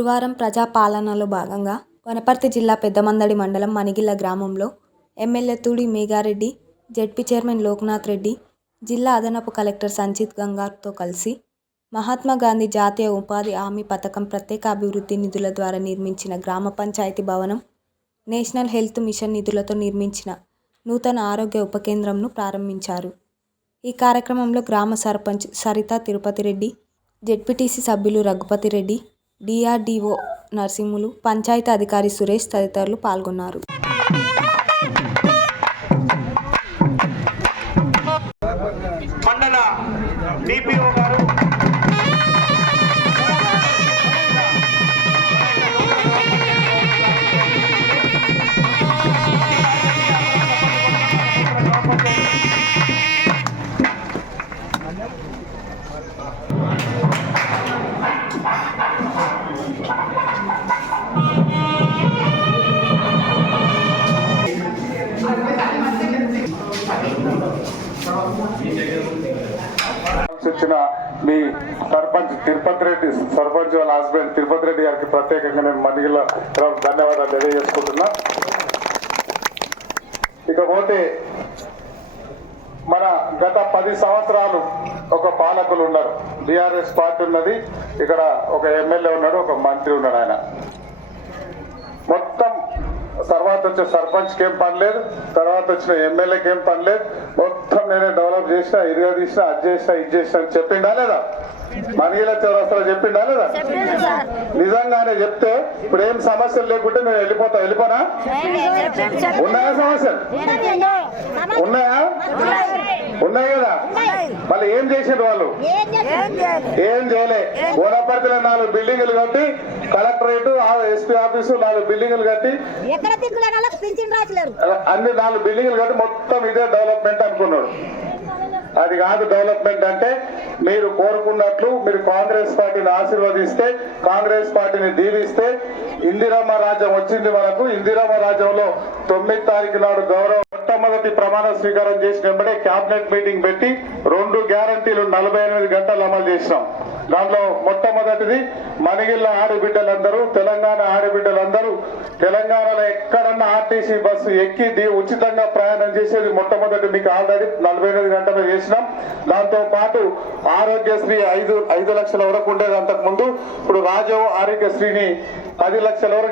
గురువారం ప్రజాపాలనలో భాగంగా వనపర్తి జిల్లా పెద్దమందడి మండలం మణిగిల్ల గ్రామంలో MLA Thudi Megha Reddy, ZP chairman Loknath Reddy, జిల్లా అదనపు కలెక్టర్ సంచిత్ గంగార్తో కలిసి మహాత్మా గాంధీ జాతీయ ఉపాధి హామీ పథకం ప్రత్యేక అభివృద్ధి నిధుల ద్వారా నిర్మించిన గ్రామ పంచాయతీ భవనం, నేషనల్ హెల్త్ మిషన్ నిధులతో నిర్మించిన నూతన ఆరోగ్య ఉప కేంద్రంను ప్రారంభించారు. ఈ కార్యక్రమంలో గ్రామ సర్పంచ్ సరిత తిరుపతిరెడ్డి, జెడ్పీటీసీ సభ్యులు రఘుపతిరెడ్డి, డిఆర్డీఓ నర్సింహులు, పంచాయతీ అధికారి సురేష్ తదితరులు పాల్గొన్నారు. మండల డిపిఓ గారు ఇచ్చిన మీ సర్పంచ్ తిరుపతి రెడ్డి, సర్పంచ్ వాళ్ళ హస్బెండ్ తిరుపతి రెడ్డి గారికి ప్రత్యేకంగా నేను మణిగిల్ల ధన్యవాదాలు తెలియజేసుకుంటున్నా. ఇకపోతే మన గత 10 సంవత్సరాలు ఒక పాలకులు ఉన్నారు. టిఆర్ఎస్ పార్టీ ఉన్నది, ఇక్కడ ఒక ఎమ్మెల్యే ఉన్నాడు, ఒక మంత్రి ఉన్నాడు. ఆయన మొత్తం తర్వాత వచ్చిన సర్పంచ్కి ఏం పని లేదు, తర్వాత వచ్చిన ఎమ్మెల్యేకి ఏం పని లేదు, మొత్తం నేనే డెవలప్ చేసిన, ఇరుగా తీసిన, అది చేసిన, ఇది చేసిన అని చెప్పిండా లేదా? మణిగిల్ల చౌరస్తాలో చెప్పిండా లేదా? నిజంగానే చెప్తే ఇప్పుడు ఏం సమస్యలు లేకుంటే నేను వెళ్ళిపోనా? ఉన్నాయా సమస్యలు? ఉన్నాయా? ఉన్నాయి కదా. మళ్ళీ ఏం చేసిండ్రు వాళ్ళు? ఏం చేయలే. వనపర్తిలో 4 బిల్డింగులు కట్టి, కలెక్టరేట్, ఎస్పీ ఆఫీసు 4 బిల్డింగులు కట్టి, అన్ని 4 బిల్డింగులు కట్టి మొత్తం ఇదే డెవలప్మెంట్ అనుకున్నాడు. అది కాదు డెవలప్మెంట్ అంటే. మీరు కోరుకున్నట్లు మీరు కాంగ్రెస్ పార్టీని ఆశీర్వదిస్తే, కాంగ్రెస్ పార్టీని దీవిస్తే, ఇందిరమ్మ రాజ్యం వచ్చింది మనకు. ఇందిరమ్మ రాజ్యంలో 9వ తారీఖు నాడు మొట్టమొదటి ప్రమాణ స్వీకారం చేసినప్పుడే క్యాబినెట్ మీటింగ్ పెట్టి 2 గ్యారంటీలు 48 గంటలు అమలు చేసినాం. దాంట్లో మొట్టమొదటిది మణిగిల్ల ఆడబిడ్డలందరూ, తెలంగాణ ఆడబిడ్డలందరూ తెలంగాణలో ఎక్కడన్నా ఆర్టీసీ బస్సు ఎక్కి ఉచితంగా ప్రయాణం చేసేది మొట్టమొదటి మీకు ఆల్రెడీ 48 గంటలు చేసినాం. దాంతో పాటు ఆరోగ్యశ్రీ 5 లక్షల వరకు ఉండేది అంతకు ముందు. ఇప్పుడు రాజీవ్ ఆరోగ్యశ్రీని 10 లక్షల వరకు